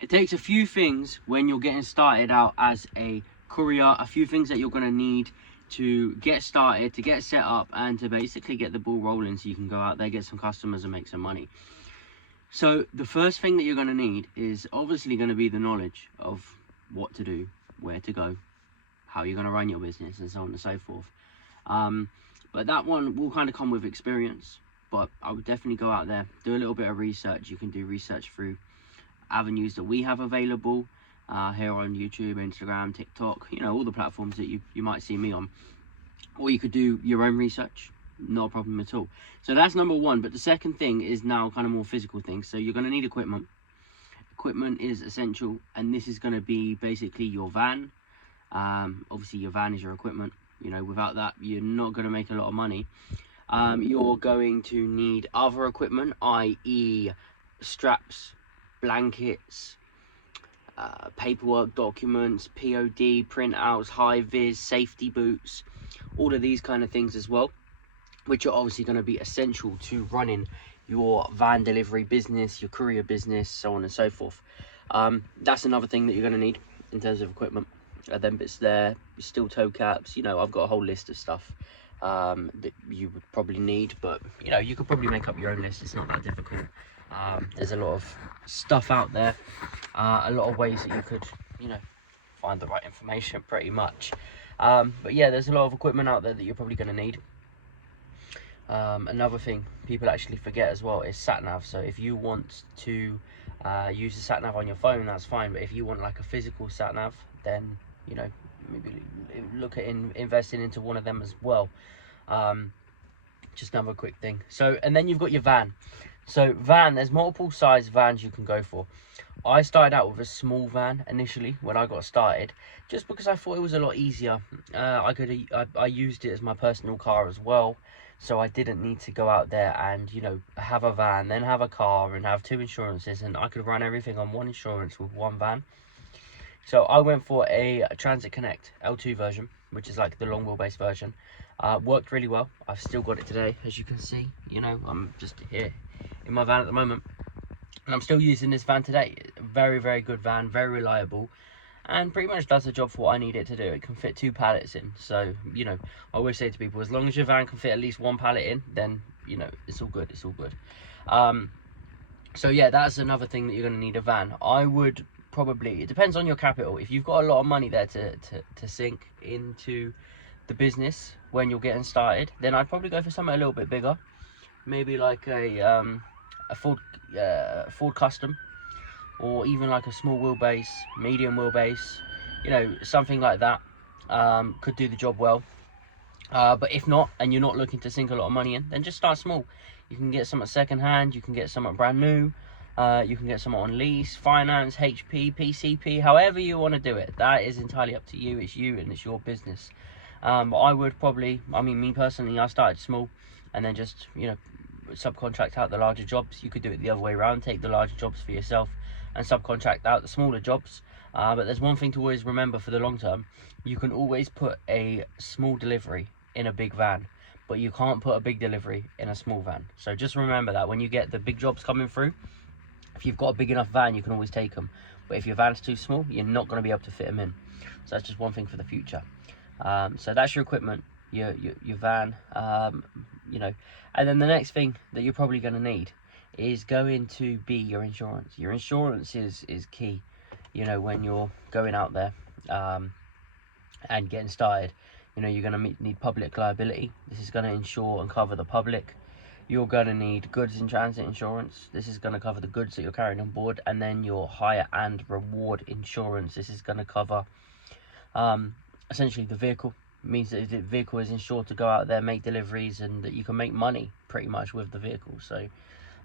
It takes a few things when you're getting started out as a courier, a few things that you're going to need to get started, to get set up, and to basically get the ball rolling so you can go out there, get some customers and make some money. So the first thing that you're going to need is obviously going to be the knowledge of what to do, where to go, how you're going to run your business, and so on and so forth. But that one will kind of come with experience. But I would definitely go out there, do a little bit of research. You can do research through avenues that we have available here on YouTube, Instagram, TikTok, you know, all the platforms that you might see me on. Or you could do your own research, not a problem at all. So that's number one. But the second thing is now kind of more physical things. So you're going to need equipment. Equipment is essential, and this is going to be basically your van. Obviously your van is your equipment. You know, without that you're not going to make a lot of money. You're going to need other equipment, i.e. straps, blankets, paperwork documents, POD, printouts, high-vis, safety boots, all of these kind of things as well, which are obviously going to be essential to running your van delivery business, your courier business, so on and so forth. That's another thing that you're going to need in terms of equipment. Then bits there, steel toe caps, you know, I've got a whole list of stuff that you would probably need, but you know, you could probably make up your own list. It's not that difficult. There's a lot of stuff out there, a lot of ways that you could, you know, find the right information pretty much. But yeah, there's a lot of equipment out there that you're probably going to need. Another thing people actually forget as well is sat nav. So if you want to use the sat nav on your phone, that's fine, but if you want like a physical sat nav, then you know, maybe look at investing into one of them as well. Just another quick thing. So, and then you've got your van. So van, there's multiple size vans you can go for. I started out with a small van initially when I got started, just because I thought it was a lot easier. I used it as my personal car as well, so I didn't need to go out there and, you know, have a van, then have a car and have two insurances, and I could run everything on one insurance with one van. So I went for a Transit Connect L2 version, which is like the long wheelbase version. Worked really well. I've still got it today, as you can see. You know, I'm just here in my van at the moment, and I'm still using this van today. Very, very good van, very reliable, and pretty much does the job for what I need it to do. It can fit 2 pallets in. So, you know, I always say to people, as long as your van can fit at least 1 pallet in, then, you know, it's all good. It's all good. So yeah, that's another thing that you're going to need a van. I would probably, it depends on your capital. If you've got a lot of money there to sink into the business when you're getting started, then I'd probably go for something a little bit bigger, maybe like a Ford Custom, or even like a small wheelbase, medium wheelbase, you know, something like that. Could do the job well. But if not, and you're not looking to sink a lot of money in, then just start small. You can get some at second hand, you can get some at brand new, you can get some on lease, finance, HP, PCP, however you want to do it. That is entirely up to you. It's you and it's your business. But I would probably, I mean, me personally, I started small and then just, you know, subcontract out the larger jobs. You could do it the other way around, take the larger jobs for yourself and subcontract out the smaller jobs. But there's one thing to always remember for the long term. You can always put a small delivery in a big van, but you can't put a big delivery in a small van. So just remember that when you get the big jobs coming through, if you've got a big enough van, you can always take them. But if your van's too small, you're not going to be able to fit them in. So that's just one thing for the future. So that's your equipment, your van, you know. And then the next thing that you're probably going to need is going to be your insurance. Your insurance is key, you know, when you're going out there and getting started. You know, you're going to need public liability. This is going to insure and cover the public. You're going to need goods in transit insurance. This is going to cover the goods that you're carrying on board. And then your hire and reward insurance. This is going to cover essentially the vehicle. It means that the vehicle is insured to go out there, make deliveries, and that you can make money pretty much with the vehicle. So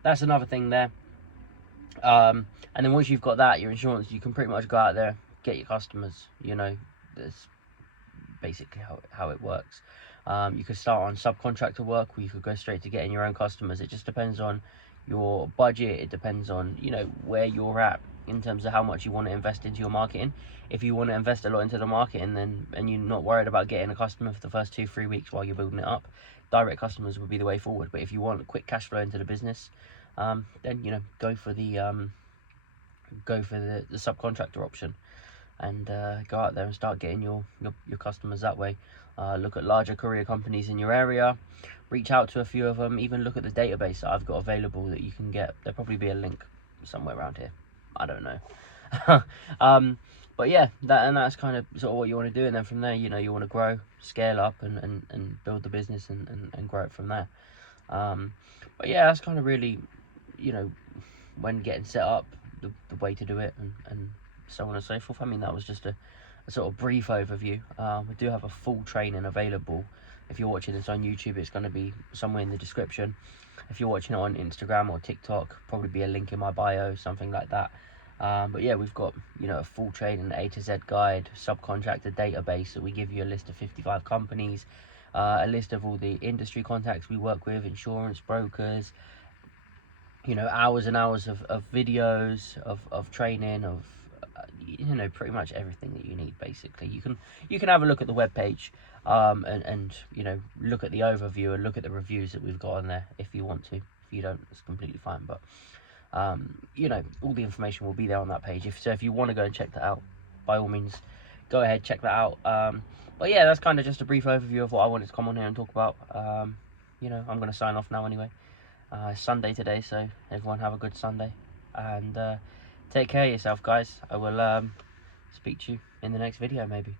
that's another thing there. And then once you've got that, your insurance, you can pretty much go out there, get your customers. You know, that's basically how it works. You could start on subcontractor work, or you could go straight to getting your own customers. It just depends on your budget. It depends on, you know, where you're at in terms of how much you want to invest into your marketing. If you want to invest a lot into the marketing, then, and you're not worried about getting a customer for the first 2-3 weeks while you're building it up, direct customers would be the way forward. But if you want quick cash flow into the business, then, you know, go for the go for the subcontractor option, and go out there and start getting your customers that way. Look at larger courier companies in your area, reach out to a few of them, even look at the database that I've got available that you can get. There'll probably be a link somewhere around here, I don't know. But yeah, that's kind of sort of what you want to do, and then from there, you know, you want to grow, scale up, and build the business and grow it from there. But yeah, that's kind of really, you know, when getting set up, the way to do it, and so on and so forth. I mean, that was just a sort of brief overview. We do have a full training available. If you're watching this on YouTube, it's going to be somewhere in the description. If you're watching it on Instagram or TikTok, probably be a link in my bio, something like that. But yeah, we've got, you know, a full training, A to Z guide, subcontractor database. So we give you a list of 55 companies, a list of all the industry contacts we work with, insurance brokers, you know, hours and hours of videos, of training, of you know, pretty much everything that you need. Basically, you can have a look at the webpage, and you know, look at the overview and look at the reviews that we've got on there if you want to. If you don't, it's completely fine. But you know, all the information will be there on that page. If you want to go and check that out, by all means, go ahead, check that out. But yeah, that's kind of just a brief overview of what I wanted to come on here and talk about. You know, I'm going to sign off now anyway. It's Sunday today, so everyone have a good Sunday, and take care of yourself, guys. I will speak to you in the next video, maybe.